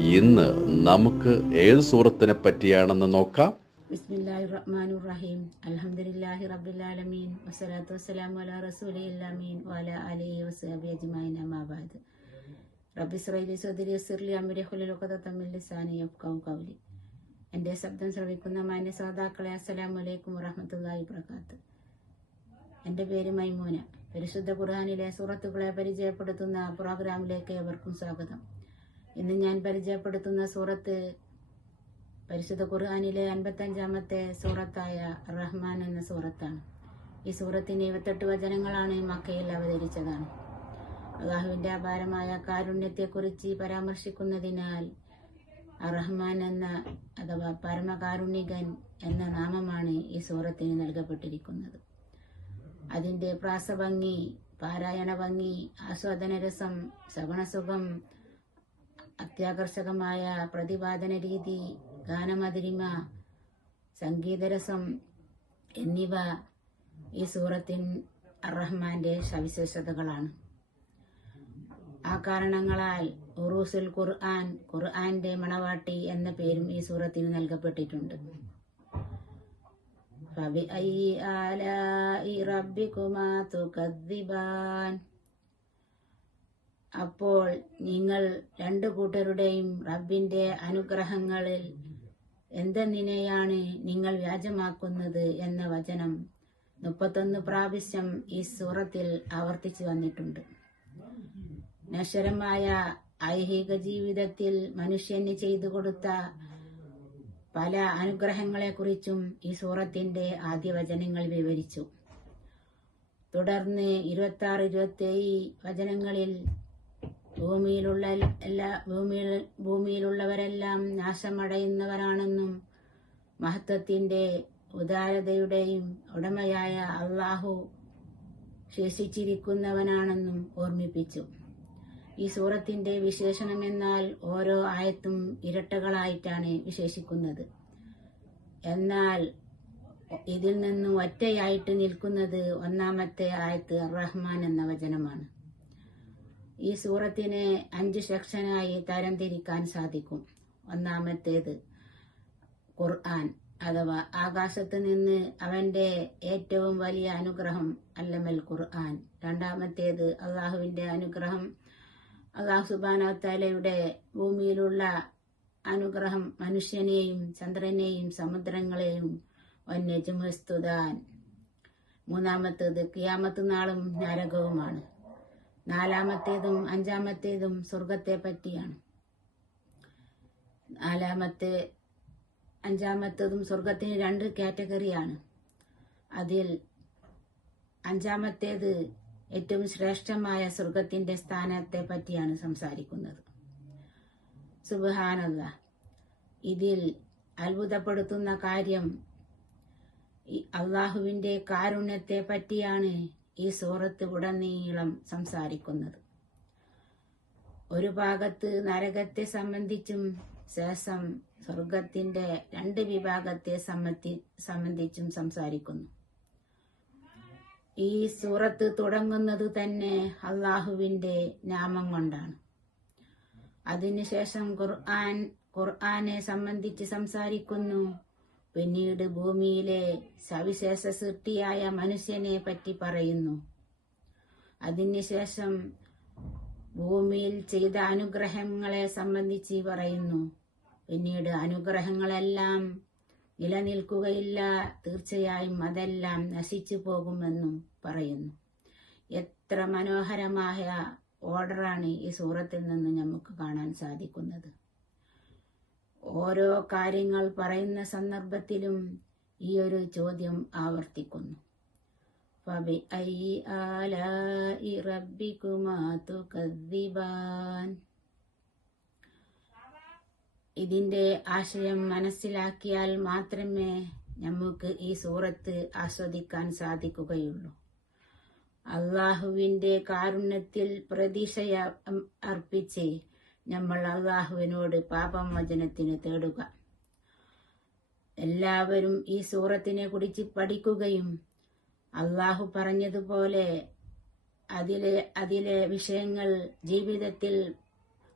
ഇന്ന് നമുക്ക് ഏത് സൂറത്തിനെ പറ്റിയാണെന്ന് നോക്കാം? റഹ്മാനിർ റഹീം അൽഹംദുലില്ലാഹി റബ്ബിൽ ആലമീൻ വസ്സലാത്തു വസ്സലാമു അലാ ആലിഹി ശബ്ദം ശ്രവിക്കുന്ന മാന്യ ശ്രോതാക്കളെ അസ്സലാമു അലൈക്കും വറഹ്മത്തുള്ളാഹി വബറകാത്ത്. എന്റെ പേര് മൈമൂന. പരിശുദ്ധ ഖുർആനിലെ സൂറത്തുകളെ പരിചയപ്പെടുത്തുന്ന പ്രോഗ്രാമിലേക്ക് എവർക്കും സ്വാഗതം. ഇന്ന് ഞാൻ പരിചയപ്പെടുത്തുന്ന സൂറത്ത് പരിശുദ്ധ ഖുർആാനിലെ അൻപത്തഞ്ചാമത്തെ സൂറത്തായ റഹ്മാൻ എന്ന സൂറത്താണ്. ഈ സൂറത്തിന് ഇരുപത്തെട്ട് വചനങ്ങളാണ് മക്കയിൽ അവതരിച്ചതാണ്. അള്ളാഹുവിന്റെ അപാരമായ കാരുണ്യത്തെക്കുറിച്ച് പരാമർശിക്കുന്നതിനാൽ റഹ്മാൻ എന്ന അഥവാ പരമകാരുണ്യകൻ എന്ന നാമമാണ് ഈ സൂറത്തിന് നൽകപ്പെട്ടിരിക്കുന്നത്. അതിന്റെ പ്രാസഭംഗി പാരായണ ഭംഗി ആസ്വാദന രസം ശ്രവണസുഖം അത്യാകർഷകമായ പ്രതിപാദന രീതി ഗാനമധുരിമ സംഗീതരസം എന്നിവ ഈ സൂറത്തിൻ റഹ്മാന്റെ സവിശേഷതകളാണ് ആ കാരണങ്ങളാൽ ഉറൂസുൽ ഖുർആൻ ഖുർആന്റെ മണവാട്ടി എന്ന പേരും ഈ സൂറത്തിന് നൽകപ്പെട്ടിട്ടുണ്ട് فبأي آلاء ربكما تكذبان അപ്പോൾ നിങ്ങൾ രണ്ടു കൂട്ടരുടെയും റബ്ബിന്റെ അനുഗ്രഹങ്ങളിൽ എന്തെന്നിനെയാണ് നിങ്ങൾ വ്യാജമാക്കുന്നത് എന്ന വചനം മുപ്പത്തൊന്ന് പ്രാവശ്യം ഈ സൂറത്തിൽ ആവർത്തിച്ചു വന്നിട്ടുണ്ട്. നശ്വരമായ ഐഹിക ജീവിതത്തിൽ മനുഷ്യന് ചെയ്തു കൊടുത്ത പല അനുഗ്രഹങ്ങളെക്കുറിച്ചും ഈ സൂറത്തിന്റെ ആദ്യ വചനങ്ങൾ വിവരിച്ചു. തുടർന്ന് ഇരുപത്തി ആറ് ഇരുപത്തി വചനങ്ങളിൽ ഭൂമിയിലുള്ള എല്ലാ ഭൂമിയിൽ ഭൂമിയിലുള്ളവരെല്ലാം നാശമടയുന്നവരാണെന്നും മഹത്വത്തിന്റെ ഉദാരതയുടെയും ഉടമയായ അള്ളാഹു ശേഷിച്ചിരിക്കുന്നവനാണെന്നും ഓർമ്മിപ്പിച്ചു. ഈ സൂറത്തിന്റെ വിശേഷണം എന്നാൽ ഓരോ ആയത്തും ഇരട്ടകളായിട്ടാണ് വിശേഷിക്കുന്നത്. എന്നാൽ ഇതിൽ നിന്നും ഒറ്റയായിട്ട് നിൽക്കുന്നത് ഒന്നാമത്തെ ആയത്ത് റഹ്മാൻ എന്ന വചനമാണ്. ഈ സൂറത്തിനെ അഞ്ച് സെക്ഷനായി തരംതിരിക്കാൻ സാധിക്കും. ഒന്നാമത്തേത് ഖുർആൻ അഥവാ ആകാശത്ത് നിന്ന് അവന്റെ ഏറ്റവും വലിയ അനുഗ്രഹം അല്ലമൽ ഖുർആൻ. രണ്ടാമത്തേത് അള്ളാഹുവിന്റെ അനുഗ്രഹം അള്ളാഹു സുബാനത്താലയുടെ ഭൂമിയിലുള്ള അനുഗ്രഹം മനുഷ്യനെയും ചന്ദ്രനെയും സമുദ്രങ്ങളെയും വന്യജുമസ്തുതാൻ. മൂന്നാമത്തേത് കിയാമത്ത് നാളും നരകവുമാണ്. നാലാമത്തേതും അഞ്ചാമത്തേതും സ്വർഗത്തെ പറ്റിയാണ്. നാലാമത്തെ അഞ്ചാമത്തേതും സ്വർഗത്തിന് രണ്ട് കാറ്റഗറിയാണ്. അതിൽ അഞ്ചാമത്തേത് ഏറ്റവും ശ്രേഷ്ഠമായ സ്വർഗത്തിന്റെ സ്ഥാനത്തെ പറ്റിയാണ് സംസാരിക്കുന്നത്. സുബാനല്ല ഇതിൽ അത്ഭുതപ്പെടുത്തുന്ന കാര്യം അള്ളാഹുവിന്റെ കാരുണ്യത്തെ പറ്റിയാണ് ഈ സൂറത്ത് ഉടനീളം സംസാരിക്കുന്നത്. ഒരു ഭാഗത്ത് നരകത്തെ സംബന്ധിച്ചും ശേഷം സ്വർഗത്തിന്റെ രണ്ട് വിഭാഗത്തെ സംബന്ധി സംബന്ധിച്ചും സംസാരിക്കുന്നു. ഈ സൂറത്ത് തുടങ്ങുന്നത് തന്നെ അള്ളാഹുവിന്റെ നാമം കൊണ്ടാണ്. അതിനുശേഷം ഖുർആൻ ഖുർആനെ സംബന്ധിച്ച് സംസാരിക്കുന്നു. പിന്നീട് ഭൂമിയിലെ സവിശേഷ സൃഷ്ടിയായ മനുഷ്യനെ പറ്റി പറയുന്നു. അതിനുശേഷം ഭൂമിയിൽ ചെയ്ത അനുഗ്രഹങ്ങളെ സംബന്ധിച്ച് പറയുന്നു. പിന്നീട് അനുഗ്രഹങ്ങളെല്ലാം നിലനിൽക്കുകയില്ല. തീർച്ചയായും അതെല്ലാം നശിച്ചു പോകുമെന്നും പറയുന്നു. എത്ര മനോഹരമായ ഓർഡറാണ് ഈ സൂറത്തിൽ നിന്ന് നമുക്ക് കാണാൻ സാധിക്കുന്നത്. ഓരോ കാര്യങ്ങൾ പറയുന്ന സന്ദർഭത്തിലും ഈ ഒരു ചോദ്യം ആവർത്തിക്കുന്നു. ഇതിന്റെ ആശയം മനസ്സിലാക്കിയാൽ മാത്രമേ നമുക്ക് ഈ സൂറത്ത് ആസ്വദിക്കാൻ സാധിക്കുകയുള്ളൂ. അള്ളാഹുവിന്റെ കാരുണ്യത്തിൽ പ്രതീക്ഷ അർപ്പിച്ച് നമ്മൾ അള്ളാഹുവിനോട് പാപമോചനത്തിന് തേടുക. എല്ലാവരും ഈ സൂറത്തിനെ കുറിച്ച് പഠിക്കുകയും അള്ളാഹു പറഞ്ഞതുപോലെ അതിലെ അതിലെ വിഷയങ്ങൾ ജീവിതത്തിൽ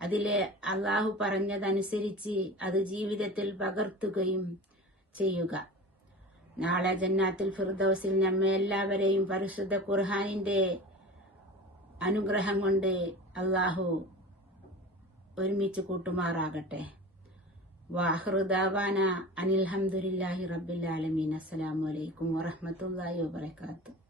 അതിലെ അള്ളാഹു പറഞ്ഞതനുസരിച്ച് അത് ജീവിതത്തിൽ പകർത്തുകയും ചെയ്യുക. നാളെ ജന്നാത്തിൽ ഫിർദൌസിൽ നമ്മെ എല്ലാവരെയും പരിശുദ്ധ ഖുർഹാനിന്റെ അനുഗ്രഹം കൊണ്ട് അള്ളാഹു ഒരുമിച്ച് കൂട്ടുമാറാകട്ടെ. വാഹൃദാവാന അനിൽഹമുല്ലാഹി റബ്ബിൽ ആലമീൻ. അസ്സലാമു അലൈക്കും വറഹ്മത്തുള്ളാഹി വബറകാതുഹു